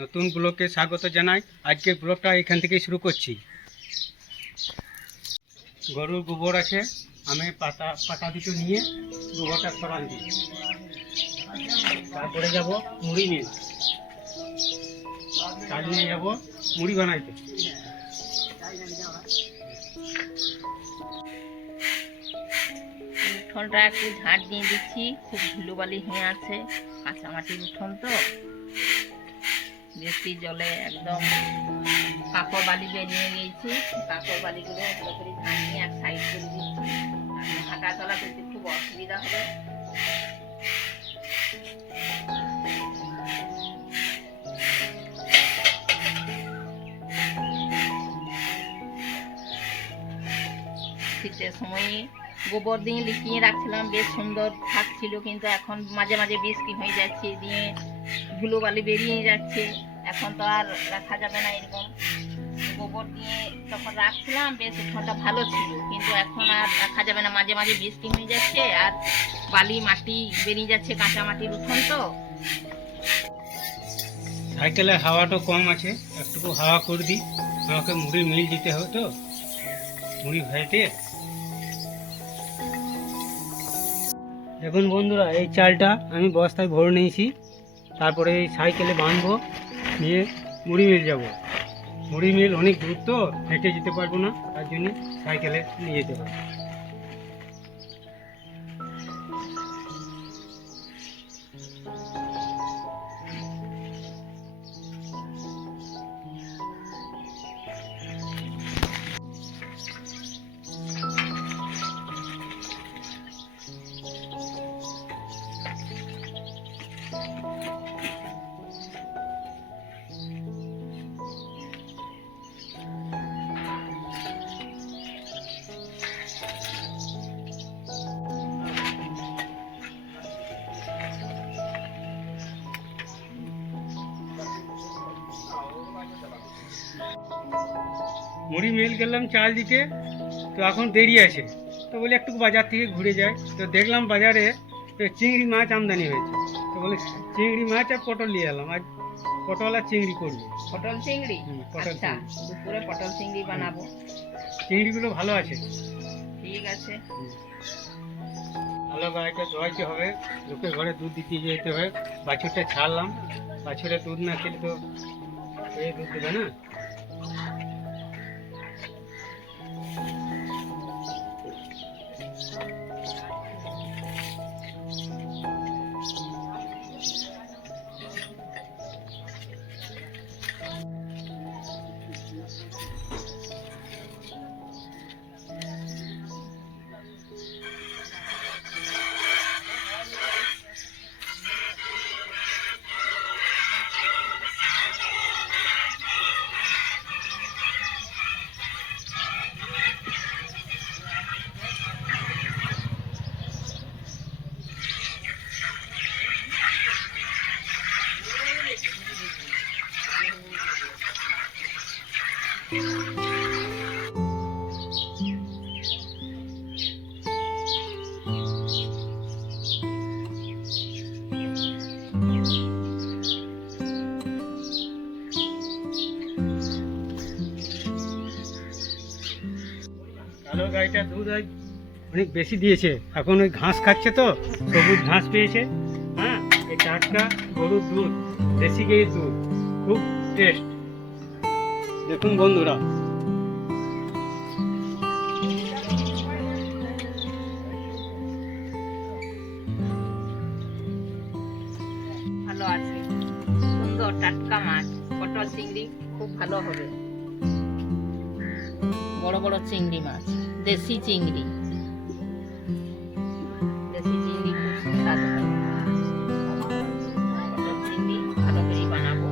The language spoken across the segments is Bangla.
নতুন ব্লকে স্বাগত জানাই। আজকের ব্লকটা এখান থেকেই শুরু করছি। গরুর গোবর আছে, আমি পাতা পাতা দুটো নিয়ে গোবরটা সরান দিই। তারপরে যাব মুড়ি নিয়ে। চাল নিয়ে যাব মুড়ি বানাইতে। উঠোনটা একটু ঝাঁট দিয়ে দিচ্ছি, খুব ধুলোবালি হয়ে আছে কাঁচা মাটির উঠোন তো। বেশি জলে একদম কাপড় বালি বেরিয়ে গেছি কাপড় বালিগুলো ভালো করে ঝাঁট নিয়ে এক সাইড করে দিচ্ছি। হাঁটা চলা করতে খুব অসুবিধা হবে। শীতের সময়ে গোবর দিয়ে লিখিয়ে রাখছিলাম, বেশ সুন্দর থাকছিল, কিন্তু এখন মাঝে মাঝে বৃষ্টি হয়ে যাচ্ছে, দিয়ে ধুলো বালি বেরিয়ে যাচ্ছে। এখন তো আর রাখা যাবে না এরকম। গোবর দিয়ে তখন রাখছিলাম, বেশ উঠোনটা ভালো ছিল, কিন্তু এখন আর রাখা যাবে না। মাঝে মাঝে বৃষ্টি হয়ে যাচ্ছে, আর বালি, মাটি বেরিয়ে যাচ্ছে, কাঁচা মাটির উঠোন তো। সাইকেলের হাওয়াটা কম আছে, একটুকু হাওয়া করে দিই। আমাকে মুড়ি মিল দিতে হবে তো? মুড়ি ভাইতে দেখুন বন্ধুরা, এই চালটা আমি বস্তায় ভরে নিয়েছি। তারপরে এই সাইকেলে বাঁধবো, নিয়ে মুড়ি মিল যাব। মুড়ি মিল অনেক দূর তো, হেঁটে যেতে পারব না, তার জন্য সাইকেলে নিয়ে যেতে পারব। মুড়ি মিল গেলাম চাল দিতে তো এখন দেরি আছে। তো বলি একটু বাজার থেকে ঘুরে যায় তো দেখলাম বাজারে তো চিংড়ি মাছ আমদানি হয়েছে। তো বলে চিংড়ি মাছ আর পটল নিয়ে এলাম। আজ পটল আর চিংড়ি করব। পটল চিংড়ি? পটল আচ্ছা চিংড়ি। দুপুরে পটল চিংড়ি বানাবো। চিংড়িগুলো ভালো আছে। ঠিক আছে। ভালো গাড়িটা ধোয়াইতে হবে। লোকের ঘরে দুধ দিতে যেতে হবে বাছুরটা ছাড়লাম। বাছুরে দুধ না খেলে তো এই দুধ দেবে না। কালো গাইটা দুধ আজ অনেক বেশি দিয়েছে। এখন ওই ঘাস খাচ্ছে তো, সবুজ ঘাস পেয়েছে। হ্যাঁ এই টাটকা গরুর দুধ, দেশি গেয়ে দুধ, খুব টেস্ট দেখুন বন্ধুরা। ভালো আছে। সুন্দর টাটকা মাছ, পটল চিংড়ি, খুব ভালো হবে। বড় বড় চিংড়ি মাছ, দেশি চিংড়ি। দেশি চিংড়ি চিংড়ি ভালো বানাবো।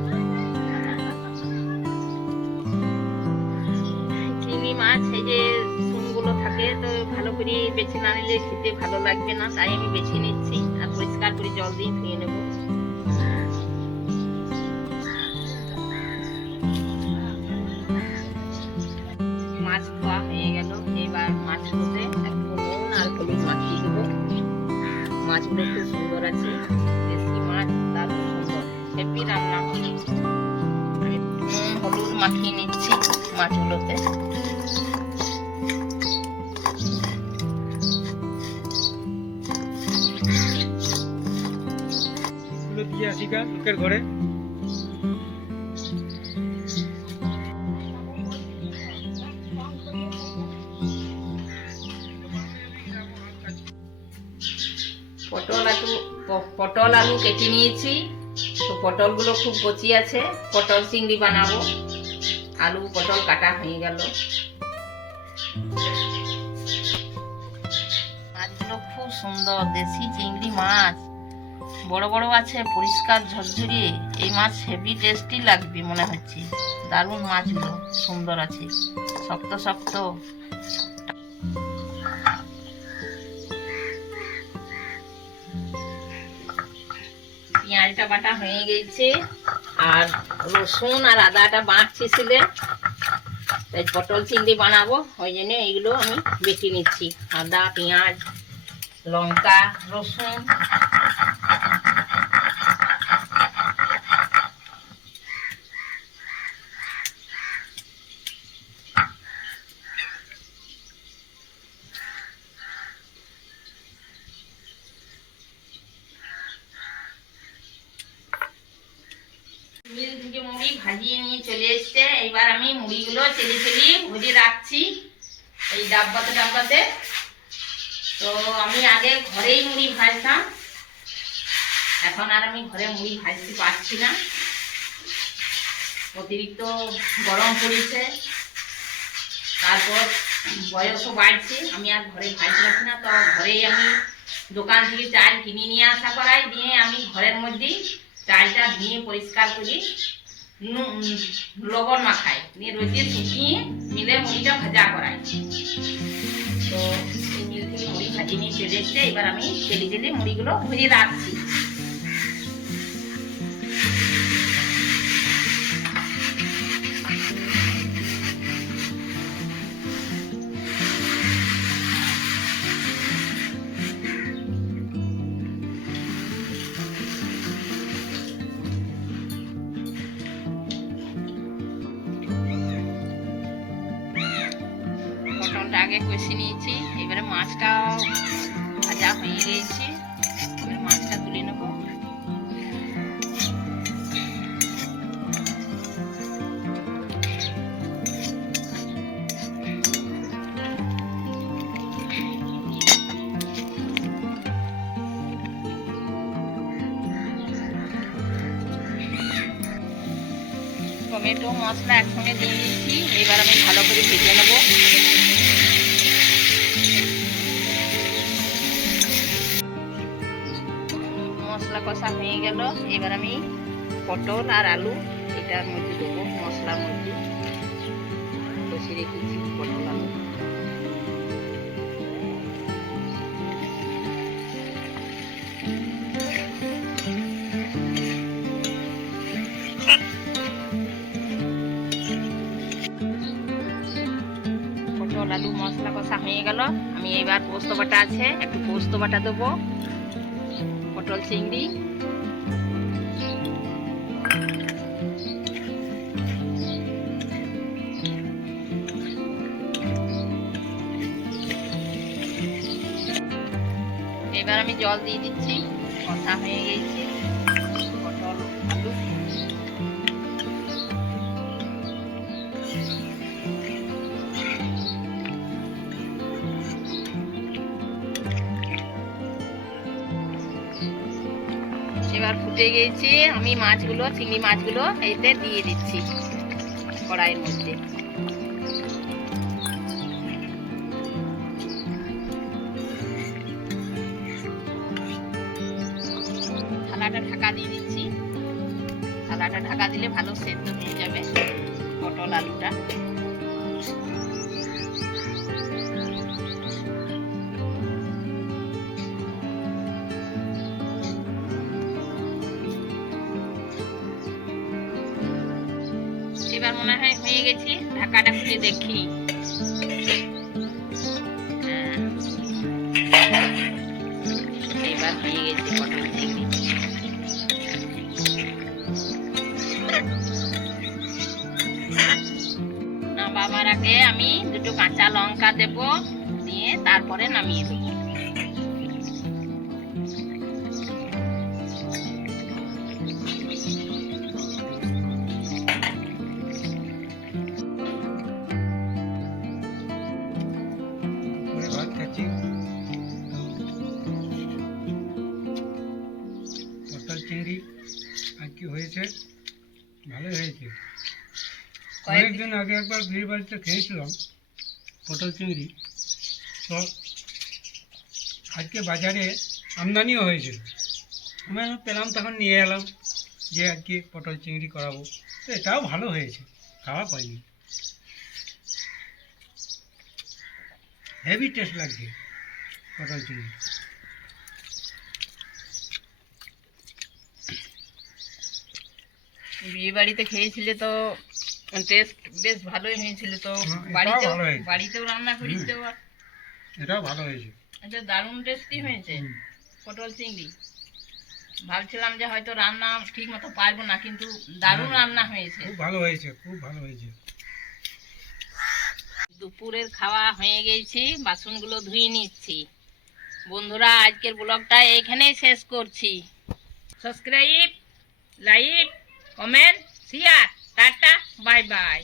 চিংড়ি মাছ, এই যে থাকে, তো ভালো করে বেছে না নিলে খেতে ভালো লাগবে না, তাই আমি বেছে নিচ্ছি। আর পরিষ্কার করে জল দিয়ে ধুয়ে নেব। মাছ দারুণ সুন্দর হেপি রান্না হবে আমি হলুদ মাখিয়ে নিচ্ছি মাছগুলোতে দিয়ে ঘরে পটল প- পটল আলু কেটে নিয়েছি। তো পটলগুলো খুব কচি আছে। পটল চিংড়ি বানাবো। আলু, পটল কাটা হয়ে গেল। মাছগুলো খুব সুন্দর, দেশি চিংড়ি মাছ। বড় বড় আছে, পরিষ্কার ঝরঝরিয়ে এই মাছ হেভি টেস্টি লাগবে মনে হচ্ছে। দারুণ মাছগুলো সুন্দর আছে। শক্ত শক্ত। পেঁয়াজটা বাটা হয়ে গেছে। আর রসুন আর আদাটা বাঁচছে ছিলে তাই পটল চিংড়ি বানাবো। ওই জন্য এইগুলো আমি বেটে নিচ্ছি। আদা, পেঁয়াজ, লঙ্কা, রসুন মিল মুড়ি ভাজিয়ে নিয়ে চলে এসছে। এবার আমি মুড়িগুলো চেলি চেলি ভুজে রাখছি এই ডাব্বাতে ডাব্বাতে। তো আমি আগে ঘরেই মুড়ি ভাজতাম। এখন আর আমি ঘরে মুড়ি ভাজতে পারছি না। অতিরিক্ত গরম পড়েছে। তারপর বয়সও বাড়ছে। আমি আর ঘরে ভাজতে পারছি না। তো ঘরেই আমি দোকান থেকে চাল কিনে নিয়ে আসা করাই। দিয়ে আমি ঘরের মধ্যেই চালটা ধুয়ে পরিষ্কার করি। লবণ মাখাই নিয়ে রোদে শুকিয়ে মিলে মুড়িটা ভাজা করাই তো মিল থেকে মুড়ি ভাজি নিয়ে চলে এবার আমি ছেলে ছেলে মুড়িগুলো ভেজে রাখছি আগে কষে নিয়েছি, এবারে মাছটাও ভাজা হয়ে গিয়েছে এবারে মাছটা তুলে নেব। টমেটো মশলা একসঙ্গে দিয়ে দিচ্ছি এবার আমি ভালো করে ভেজে নেব। কষা হয়ে গেল। এবার আমি পটল আর আলু এটার মধ্যে দেবো, মশলার মধ্যে। কষে রেখেছি পটল আলু। পটল আলু মশলা কষা হয়ে গেল। আমি এবার পোস্ত বাটা আছে, একটু পোস্ত বাটা দেবো। পটল চিংড়ি। এবার আমি জল দিয়ে দিচ্ছি। কষা হয়ে গেছে? এবার ফুটে গেছে। আমি মাছগুলো, চিংড়ি মাছগুলো এতে দিয়ে দিচ্ছি কড়াইয়ের মধ্যে। থালাটা ঢাকা দিয়ে দিচ্ছি। থালাটা ঢাকা দিলে ভালো সেদ্ধ হয়ে যাবে পটল আলুটা। এবার মনে হয় হয়ে গেছে, ঢাকাটা খুলে দেখি। হ্যাঁ। এবার হয়ে গেছে পটল আগে আমি দুটো কাঁচা লঙ্কা দেব, দিয়ে তারপরে নামিয়ে দেবো। চিংড়ি আজকে হয়েছে? ভালোই হয়েছে। অনেকদিন আগে একবার বিয়ে বাড়িতে খেয়েছিলাম পটল চিংড়ি। তো আজকে বাজারে আমদানিও হয়েছিল আমি পেলাম তখন নিয়ে এলাম যে আজকে পটল চিংড়ি করাবো। তো এটাও ভালো হয়েছে খারাপ হয়নি। হেভি টেস্ট লাগছে পটল চিংড়ি। বিয়ে বাড়িতে খেয়েছিলে তো টেস্ট বেশ ভালোই হয়েছিল তো হ্যাঁ, এটাও বাড়িতেও রান্না করিস। তো এটাও ভালো হয়েছে। এটা দারুণ টেস্টি হয়েছে। পটল চিংড়ি। ভাবছিলাম যে হয়তো রান্না ঠিক মতো পারব না কিন্তু দারুণ হ্যাঁ। রান্না হয়েছে। খুব ভালো হয়েছে খুব ভালো হয়েছে। দুপুরের খাওয়া হয়ে গেছি বাসনগুলো ধুয়ে নিচ্ছি। বন্ধুরা আজকের ব্লগটা এইখানেই শেষ করছি। Subscribe like comment share tata bye bye.